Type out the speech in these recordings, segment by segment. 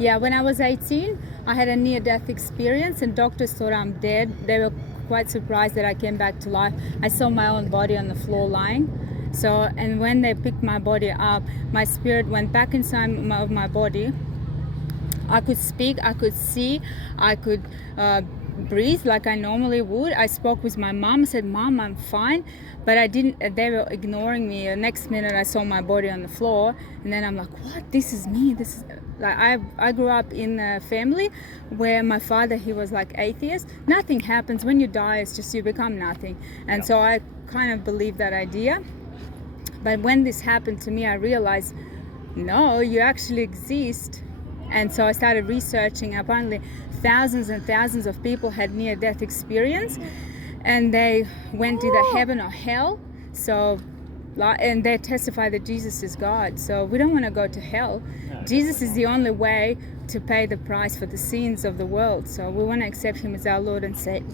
Yeah, when I was 18, I had a near-death experience and doctors thought I'm dead. They were quite surprised that I came back to life. I saw my own body on the floor lying. So, and when they picked my body up, my spirit went back inside of my body. I could speak, I could see, I could breathe like I normally would. I spoke with my mom, said, "Mom, I'm fine," but I didn't. They were ignoring me. The next minute, I saw my body on the floor, and then I'm like, "What? This is me. This is like I grew up in a family where my father, he was like atheist. Nothing happens when you die. It's just you become nothing." And so I kind of believed that idea. But when this happened to me, I realized, no, you actually exist. And so I started researching. Apparently, thousands and thousands of people had near-death experience, and they went either heaven or hell. So, and they testify that Jesus is God. So we don't want to go to hell. No, Jesus is the only way to pay the price for the sins of the world. So we want to accept Him as our Lord and Savior.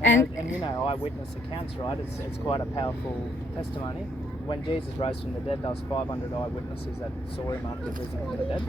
And you know, eyewitness accounts, right? It's quite a powerful testimony. When Jesus rose from the dead, there was 500 eyewitnesses that saw him after rising from the dead,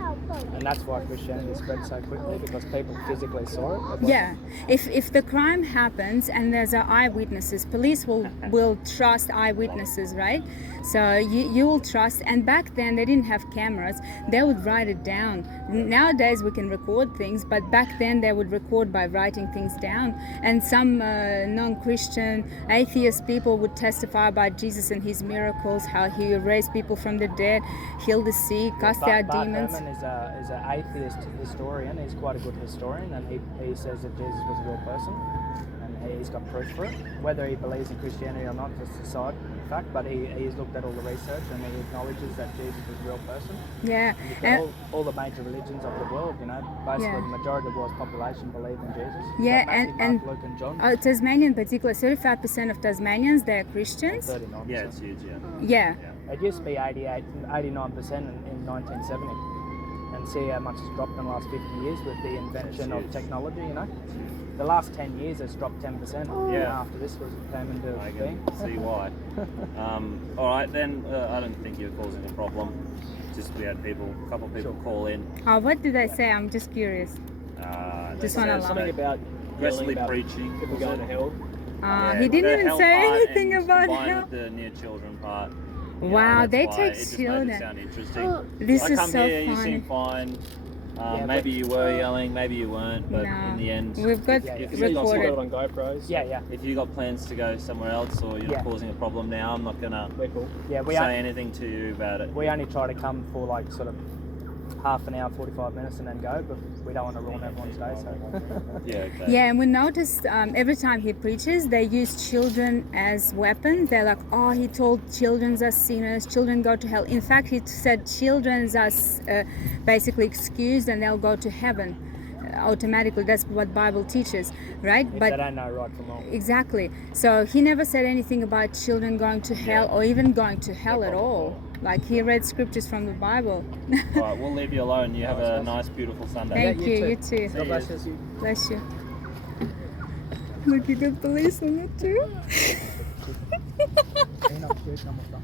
and that's why Christianity spread so quickly, because people physically saw it. Yeah, if the crime happens and there's eyewitnesses, police will trust eyewitnesses, right? So you will trust. And back then they didn't have cameras; they would write it down. Nowadays we can record things, but back then they would record by writing things down. And some non-Christian atheist people would testify about Jesus and His miracles, how He raised people from the dead, healed the sick, cast out demons. Bart Ehrman is an atheist historian. He's quite a good historian, and he says that Jesus was a real person, and he's got proof for it. Whether he believes in Christianity or not, that's a side fact, but he's looked at all the research and he acknowledges that Jesus was a real person. Yeah. All the major religions of the world, you know, basically the majority of the world's population believe in Jesus. Yeah, Matthew, and Mark, Luke and John. Tasmania in particular, 35% of Tasmanians, they're Christians. 39%. Yeah, it's huge, Yeah. It used to be 89% in 1970. And see how much it's dropped in the last 50 years with the invention of technology, you know. The last 10 years it's dropped 10%. Yeah. After this came into I being. can see why. All right, then I don't think you're causing a problem. Just we had a couple of people call in. What did they say? I'm just curious. Just they wanna said laugh. Something about Wesley yelling about preaching. people going to hell. He didn't the even hell say part anything and about combined hell. with the near children part. Wow, that's they why take it just children. made it sound interesting. This I is come so here, you funny. seem fine. Yeah, maybe you were yelling, maybe you weren't, but No. in the end, We've got Yeah, if It's you got got recorded. it on GoPros. Yeah. if you got plans to go somewhere else or you're not causing a problem now, I'm not gonna We're cool. Yeah, say anything to you about it. we only try to come for like sort of half an hour, 45 minutes and then go, but we don't want to ruin everyone's day, so. Yeah, okay. Yeah, and we noticed every time he preaches, they use children as weapons. They're like, oh, he told children are sinners, children go to hell. In fact, he said children are basically excused and they'll go to heaven automatically. That's what Bible teaches, right? If they don't know right from wrong. Exactly. So he never said anything about children going to hell or even going to hell at all. Like he read scriptures from the Bible. All right, we'll leave you alone. You have a nice, beautiful Sunday. Thank you, you too. God bless you. Bless you. Look, you got police in it too. Clean up, dude, come on.